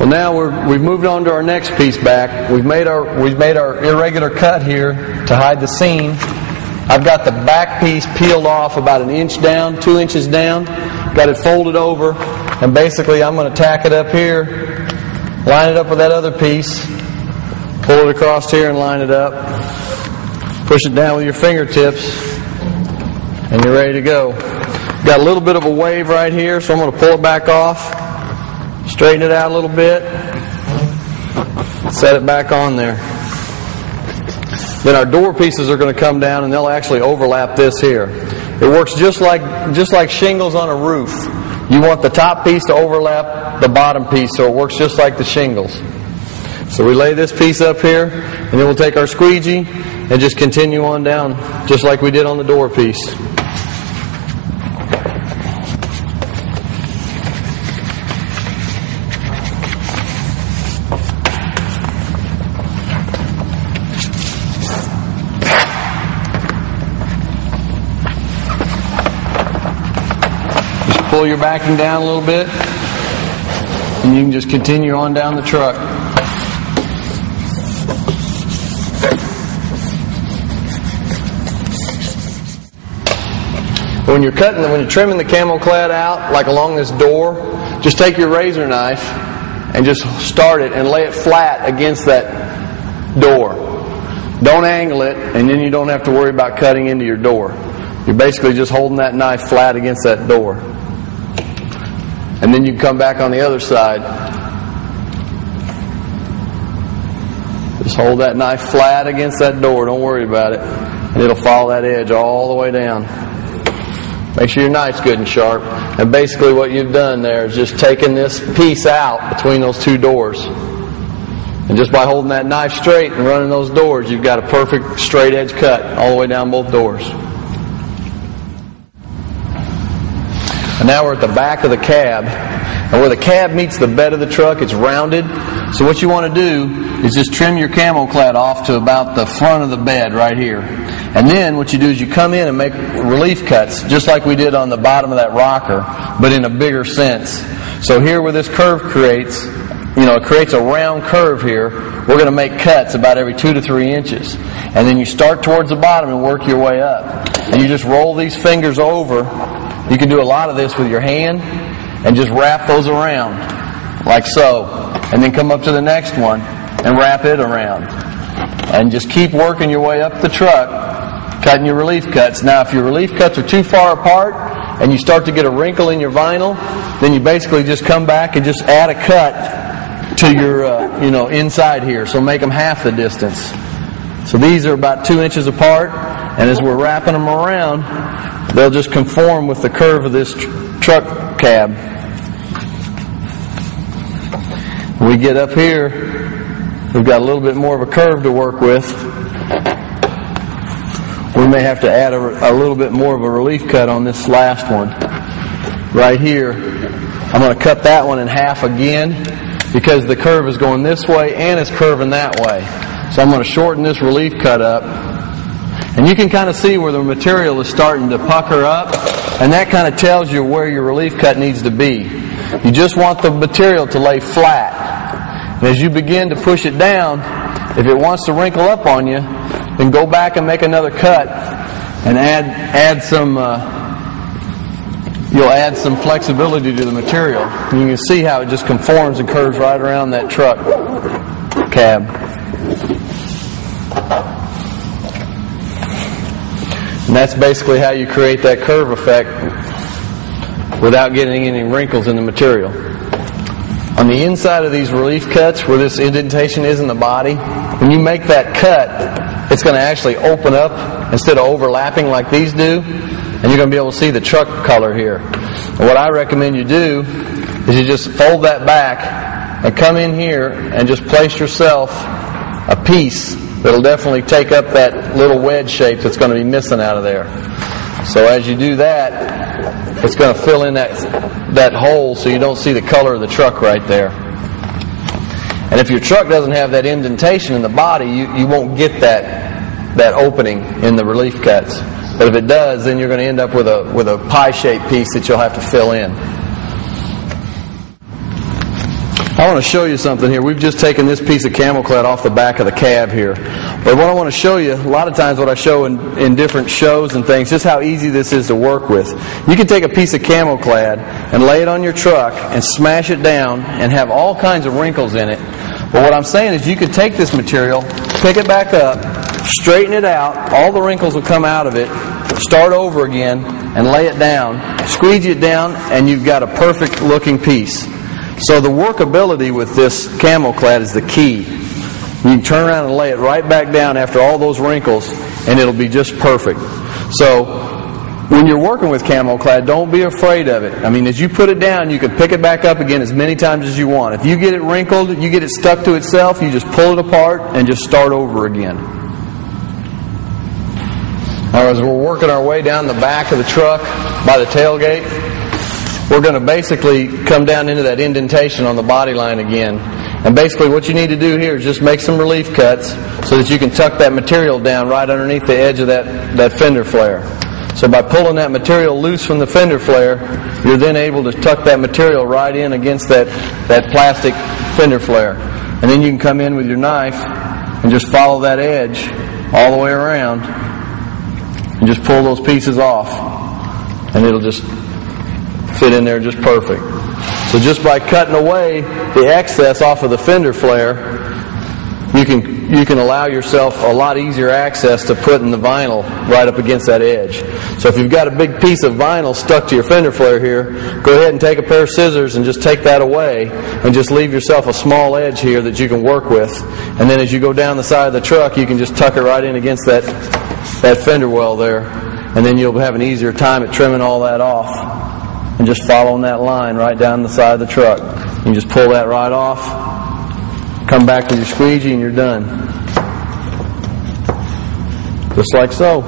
Well, now we've moved on to our next piece back. We've made our irregular cut here to hide the seam. I've got the back piece peeled off about 1 inch down, 2 inches down. Got it folded over, and basically I'm going to tack it up here, line it up with that other piece, pull it across here and line it up, push it down with your fingertips, and you're ready to go. Got a little bit of a wave right here, so I'm going to pull it back off, straighten it out a little bit, set it back on there. Then our door pieces are going to come down and they'll actually overlap this here. It works just like shingles on a roof. You want the top piece to overlap the bottom piece, so it works just like the shingles. So we lay this piece up here, and then we'll take our squeegee and just continue on down just like we did on the door piece. Pull your backing down a little bit, and you can just continue on down the truck. When you're trimming the Camoclad out, like along this door, just take your razor knife and just start it and lay it flat against that door. Don't angle it, and then you don't have to worry about cutting into your door. You're basically just holding that knife flat against that door. And then you can come back on the other side. Just hold that knife flat against that door. Don't worry about it. And it'll follow that edge all the way down. Make sure your knife's good and sharp. And basically what you've done there is just taken this piece out between those two doors. And just by holding that knife straight and running those doors, you've got a perfect straight edge cut all the way down both doors. And now we're at the back of the cab, and where the cab meets the bed of the truck, it's rounded. So what you want to do is just trim your Camoclad off to about the front of the bed right here. And then what you do is you come in and make relief cuts, just like we did on the bottom of that rocker, but in a bigger sense. So here where this curve creates, it creates a round curve here. We're going to make cuts about every 2 to 3 inches. And then you start towards the bottom and work your way up. And you just roll these fingers over. You can do a lot of this with your hand and just wrap those around like so, and then come up to the next one and wrap it around, and just keep working your way up the truck, cutting your relief cuts. Now if your relief cuts are too far apart and you start to get a wrinkle in your vinyl, then you basically just come back and just add a cut to your inside here, so make them half the distance. So these are about 2 inches apart, and as we're wrapping them around, they'll just conform with the curve of this truck cab. When we get up here, we've got a little bit more of a curve to work with. We may have to add a little bit more of a relief cut on this last one. Right here, I'm going to cut that one in half again because the curve is going this way and it's curving that way. So I'm going to shorten this relief cut up. And you can kind of see where the material is starting to pucker up, and that kind of tells you where your relief cut needs to be. You just want the material to lay flat. And as you begin to push it down, if it wants to wrinkle up on you, then go back and make another cut and add some you'll add some flexibility to the material. And you can see how it just conforms and curves right around that truck cab. And that's basically how you create that curve effect without getting any wrinkles in the material. On the inside of these relief cuts, where this indentation is in the body, when you make that cut, it's going to actually open up instead of overlapping like these do, and you're going to be able to see the truck color here. And what I recommend you do is you just fold that back and come in here and just place yourself a piece that'll definitely take up that little wedge shape that's going to be missing out of there. So as you do that, it's going to fill in that hole so you don't see the color of the truck right there. And if your truck doesn't have that indentation in the body, you won't get that opening in the relief cuts. But if it does, then you're going to end up with a pie-shaped piece that you'll have to fill in. I want to show you something here. We've just taken this piece of Camoclad off the back of the cab here. But what I want to show you, a lot of times what I show in different shows and things, just how easy this is to work with. You can take a piece of Camoclad and lay it on your truck and smash it down and have all kinds of wrinkles in it. But what I'm saying is you could take this material, pick it back up, straighten it out, all the wrinkles will come out of it, start over again, and lay it down, squeegee it down, and you've got a perfect looking piece. So the workability with this Camoclad is the key. You can turn around and lay it right back down after all those wrinkles, and it'll be just perfect. So when you're working with Camoclad, don't be afraid of it. I mean, as you put it down, you can pick it back up again as many times as you want. If you get it wrinkled, you get it stuck to itself, you just pull it apart and just start over again. Now, as we're working our way down the back of the truck by the tailgate, we're going to basically come down into that indentation on the body line again. And basically what you need to do here is just make some relief cuts so that you can tuck that material down right underneath the edge of that fender flare. So by pulling that material loose from the fender flare, you're then able to tuck that material right in against that plastic fender flare. And then you can come in with your knife and just follow that edge all the way around and just pull those pieces off. And it'll just fit in there just perfect. So just by cutting away the excess off of the fender flare, you can allow yourself a lot easier access to putting the vinyl right up against that edge. So if you've got a big piece of vinyl stuck to your fender flare here, go ahead and take a pair of scissors and just take that away and just leave yourself a small edge here that you can work with. And then as you go down the side of the truck, you can just tuck it right in against that fender well there. And then you'll have an easier time at trimming all that off. And just following that line right down the side of the truck. You can just pull that right off, come back with your squeegee, and you're done. Just like so.